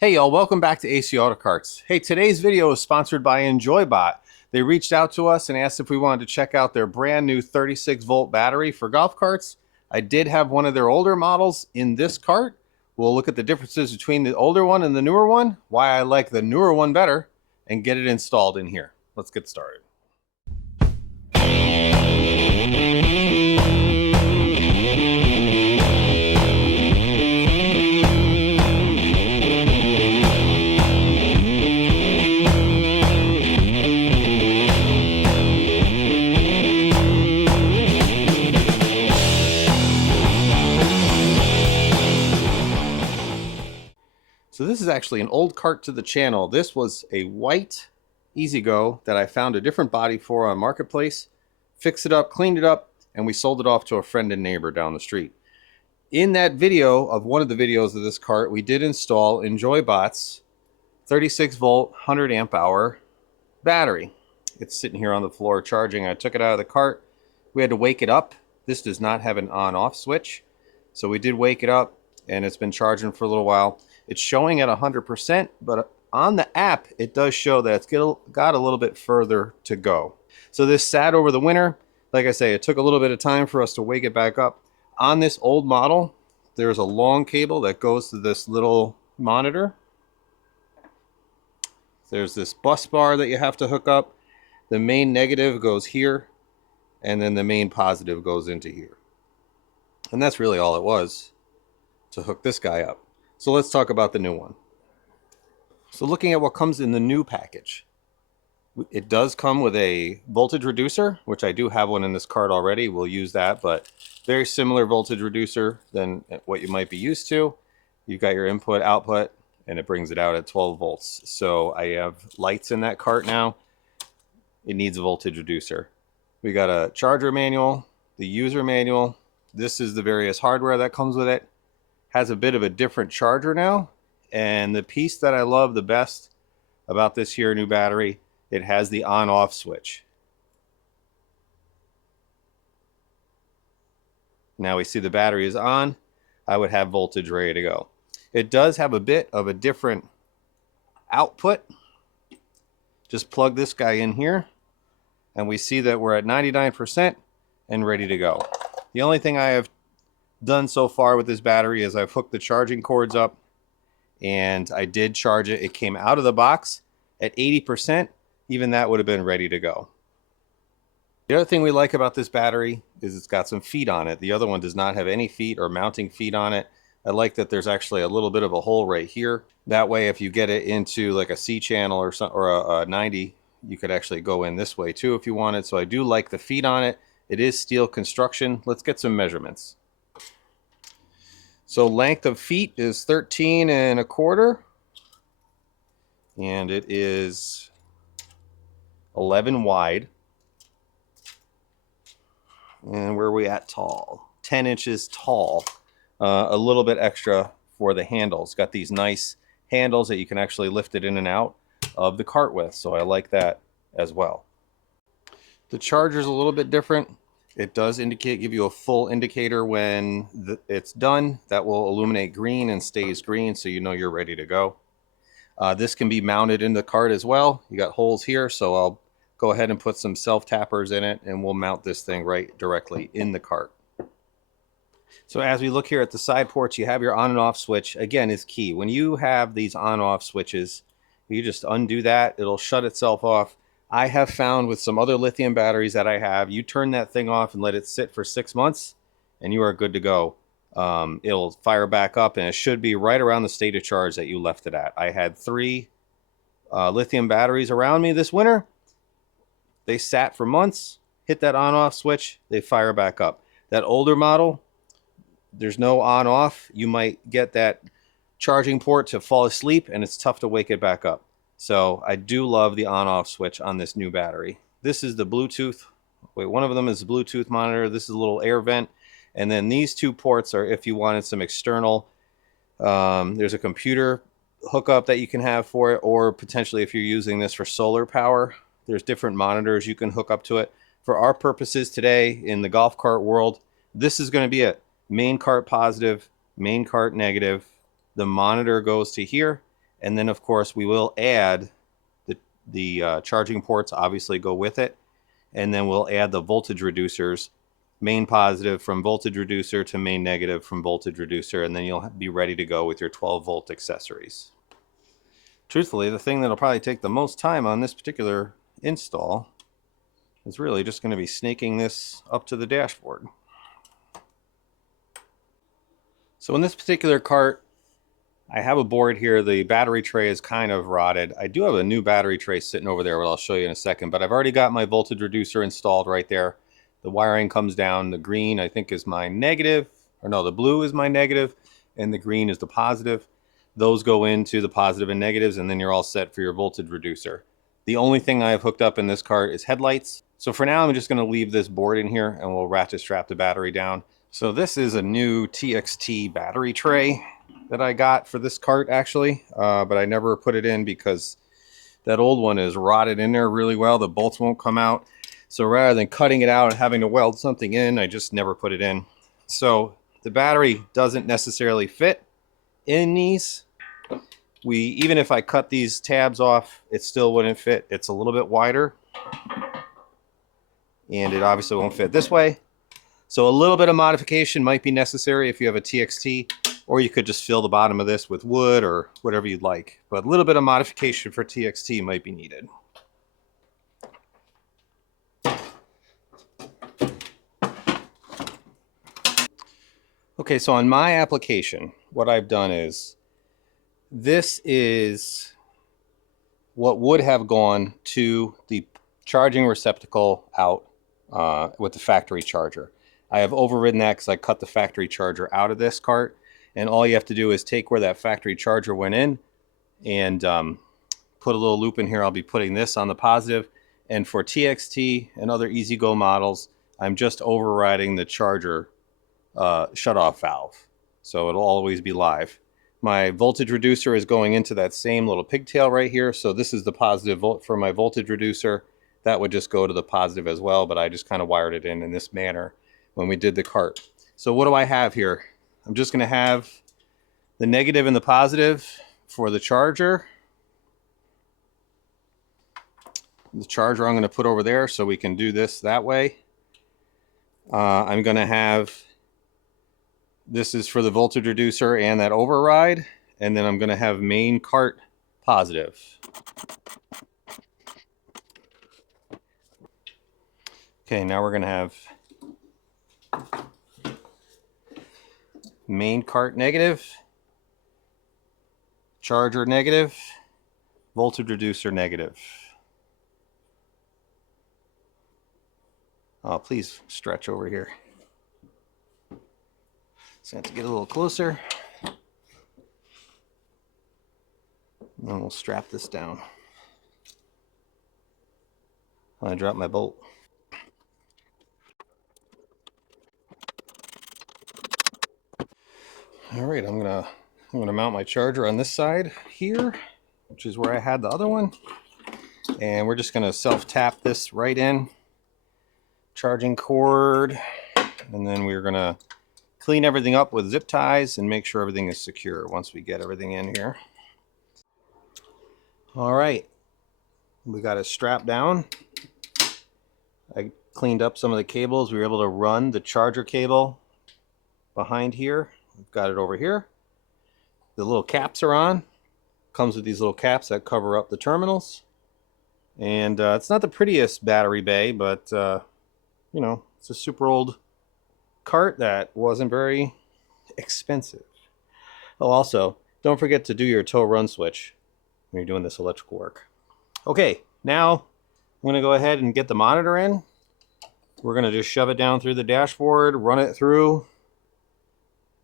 Hey y'all, welcome back to AC Auto Carts. Hey, today's video is sponsored by enjoybot. They reached out to us and asked if we wanted to check out their brand new 36-volt battery for golf carts. I did have one of their older models in this cart. We'll look at the differences between the older one and the newer one, why I like the newer one better, and get it installed in here. Let's get started. So this is actually an old cart to the channel. This was a white EZGO that I found a different body for on Marketplace, fixed it up, cleaned it up, and we sold it off to a friend and neighbor down the street. In that video of one of the videos of this cart, we did install enjoybot's 36 volt 100 amp hour battery. It's sitting here on the floor charging. I took it out of the cart. We had to wake it up. This does not have an on-off switch, so we did wake it up, and it's been charging for a little while. It's showing at 100%, but on the app, it does show that it's got a little bit further to go. So this sat over the winter. Like I say, it took a little bit of time for us to wake it back up. On this old model, there's a long cable that goes to this little monitor. There's this bus bar that you have to hook up. The main negative goes here, and then the main positive goes into here. And that's really all it was to hook this guy up. So let's talk about the new one. So looking at what comes in the new package, it does come with a voltage reducer, which I do have one in this cart already. We'll use that, but very similar voltage reducer than what you might be used to. You've got your input, output, and it brings it out at 12 volts. So I have lights in that cart now. It needs a voltage reducer. We got a charger manual, the user manual. This is the various hardware that comes with it. Has a bit of a different charger now, and the piece that I love the best about this here new battery, it has the on-off switch. Now we see the battery is on. I would have voltage ready to go. It does have a bit of a different output. Just plug this guy in here, and we see that we're at 99% and ready to go. The only thing I have done so far with this battery is I've hooked the charging cords up, and I did charge it. It came out of the box at 80%. Even that would have been ready to go. The other thing we like about this battery is it's got some feet on it. The other one does not have any feet or mounting feet on it. I like that there's actually a little bit of a hole right here. That way, if you get it into like a C channel or a 90, you could actually go in this way too if you wanted. So I do like the feet on it. It is steel construction. Let's get some measurements. So length of feet is 13 1/4, and it is 11 wide. And where are we at tall? 10 inches tall. A little bit extra for the handles. Got these nice handles that you can actually lift it in and out of the cart with, so I like that as well. The charger's a little bit different. It does give you a full indicator when it's done. That will illuminate green and stays green, so you know you're ready to go. This can be mounted in the cart as well. You got holes here, so I'll go ahead and put some self-tappers in it, and we'll mount this thing right directly in the cart. So as we look here at the side ports, you have your on and off switch. Again, is key. When you have these on-off switches, you just undo that. It'll shut itself off. I have found with some other lithium batteries that I have, you turn that thing off and let it sit for 6 months, and you are good to go. It'll fire back up, and it should be right around the state of charge that you left it at. I had 3 lithium batteries around me this winter. They sat for months, hit that on-off switch, they fire back up. That older model, there's no on-off. You might get that charging port to fall asleep, and it's tough to wake it back up. So I do love the on-off switch on this new battery. This is the Bluetooth. One of them is the Bluetooth monitor. This is a little air vent. And then these 2 ports are if you wanted some external. There's a computer hookup that you can have for it, or potentially if you're using this for solar power, there's different monitors you can hook up to it. For our purposes today in the golf cart world, this is going to be it. Main cart positive, main cart negative. The monitor goes to here, And then of course we will add the charging ports, obviously go with it. And then we'll add the voltage reducers, main positive from voltage reducer to main negative from voltage reducer, and then you'll be ready to go with your 12-volt accessories. Truthfully, the thing that'll probably take the most time on this particular install is really just going to be snaking this up to the dashboard. So in this particular cart, I have a board here. The battery tray is kind of rotted. I do have a new battery tray sitting over there, what I'll show you in a second, but I've already got my voltage reducer installed right there. The wiring comes down. The green, I think, is my negative, or no, the blue is my negative, and the green is the positive. Those go into the positive and negatives, and then you're all set for your voltage reducer. The only thing I have hooked up in this cart is headlights. So for now, I'm just going to leave this board in here, and we'll ratchet strap the battery down. So this is a new TXT battery tray that I got for this cart, actually, but I never put it in because that old one is rotted in there really well. The bolts won't come out. So rather than cutting it out and having to weld something in, I just never put it in. So the battery doesn't necessarily fit in these. Even if I cut these tabs off, it still wouldn't fit. It's a little bit wider, and it obviously won't fit this way. So a little bit of modification might be necessary if you have a TXT, or you could just fill the bottom of this with wood or whatever you'd like. But a little bit of modification for TXT might be needed. Okay, so on my application, what I've done is, this is what would have gone to the charging receptacle out with the factory charger. I have overridden that because I cut the factory charger out of this cart, and all you have to do is take where that factory charger went in and put a little loop in here. I'll be putting this on the positive, and for TXT and other EZGO models, I'm just overriding the charger shutoff valve, so it'll always be live. My voltage reducer is going into that same little pigtail right here, so this is the positive volt for my voltage reducer. That would just go to the positive as well, but I just kind of wired it in this manner when we did the cart. So what do I have here? I'm just going to have the negative and the positive for the charger. The charger I'm going to put over there so we can do this that way. I'm going to have, this is for the voltage reducer and that override, and then I'm going to have main cart positive. Okay, now we're going to have main cart negative, charger negative, voltage reducer negative. Oh, please stretch over here. So I have to get a little closer. And then we'll strap this down. I dropped my bolt. All right, I'm gonna mount my charger on this side here, which is where I had the other one, and we're just gonna self-tap this right in, charging cord, and then we're gonna clean everything up with zip ties and make sure everything is secure once we get everything in here. All right, we got it strapped down. I cleaned up some of the cables. We were able to run the charger cable behind here. We've got it over here. The little caps are on. Comes with these little caps that cover up the terminals. And it's not the prettiest battery bay, but you know, it's a super old cart that wasn't very expensive. Oh, also, don't forget to do your tow run switch when you're doing this electrical work. Okay, now I'm going to go ahead and get the monitor in. We're going to just shove it down through the dashboard, run it through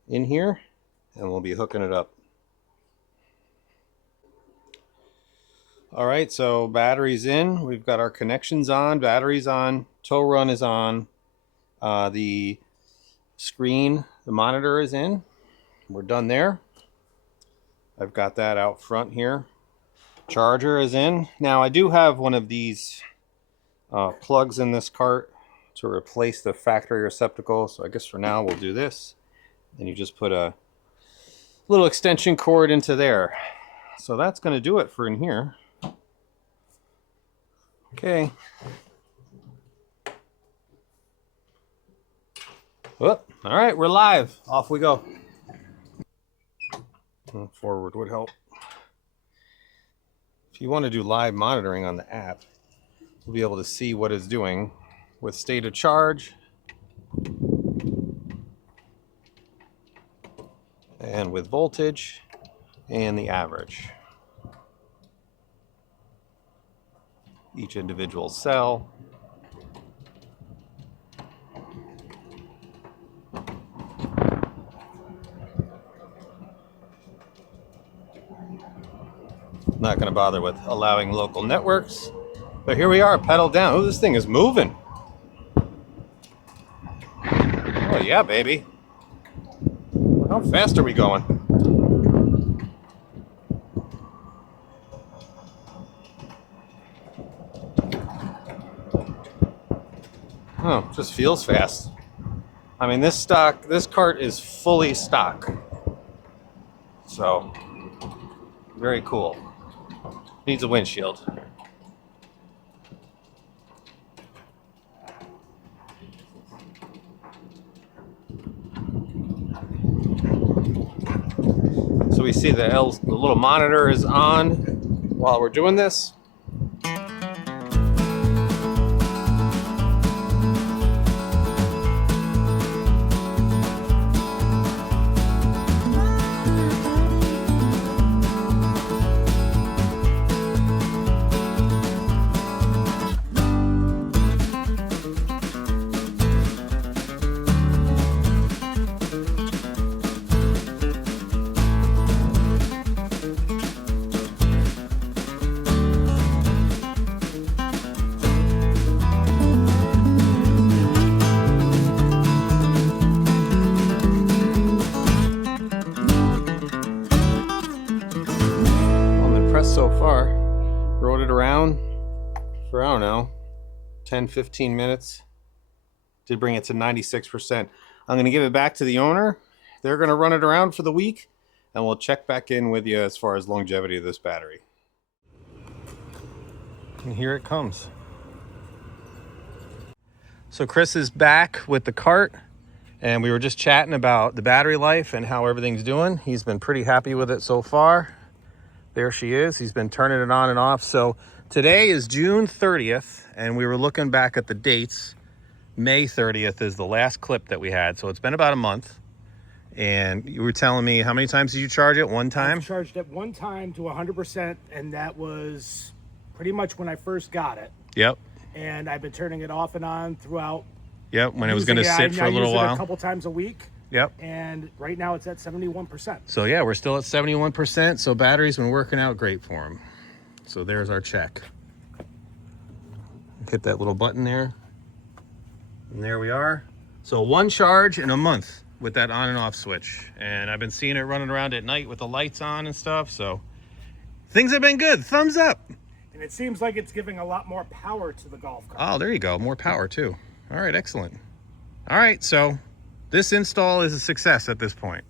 in here, and we'll be hooking it up. All right, so batteries in. We've got our connections on, batteries on, tow run is on. The screen, the monitor is in. We're done there. I've got that out front here. Charger is in. Now I do have one of these plugs in this cart to replace the factory receptacle. So I guess for now we'll do this. And you just put a little extension cord into there. So that's going to do it for in here. Okay. Whoop. All right, we're live. Off we go. Forward would help. If you want to do live monitoring on the app, you'll be able to see what it's doing with state of charge and with voltage and the average. Each individual cell. Not going to bother with allowing local networks, but here we are, pedal down. Oh, this thing is moving. Oh yeah, baby. How fast are we going? Oh, just feels fast. I mean, this cart is fully stock. So, very cool. Needs a windshield. So we see the little monitor is on while we're doing this. So far, rode it around for, I don't know, 10-15 minutes. Did bring it to 96%. I'm going to give it back to the owner. They're going to run it around for the week, and we'll check back in with you as far as longevity of this battery. And here it comes. So Chris is back with the cart, and we were just chatting about the battery life and how everything's doing. He's been pretty happy with it so far. There she is. He's been turning it on and off. So today is June 30th, and we were looking back at the dates. May 30th is the last clip that we had. So it's been about a month. And you were telling me, how many times did you charge it? One time? I charged it one time to 100%, and that was pretty much when I first got it. Yep. And I've been turning it off and on throughout. Yep, when it was going to sit for a little while. A couple times a week. Yep. And right now it's at 71%. So yeah, we're still at 71%. So battery's been working out great for him. So there's our check. Hit that little button there. And there we are. So one charge in a month with that on and off switch. And I've been seeing it running around at night with the lights on and stuff. So things have been good. Thumbs up. And it seems like it's giving a lot more power to the golf cart. Oh, there you go. More power too. All right, excellent. All right, so this install is a success at this point.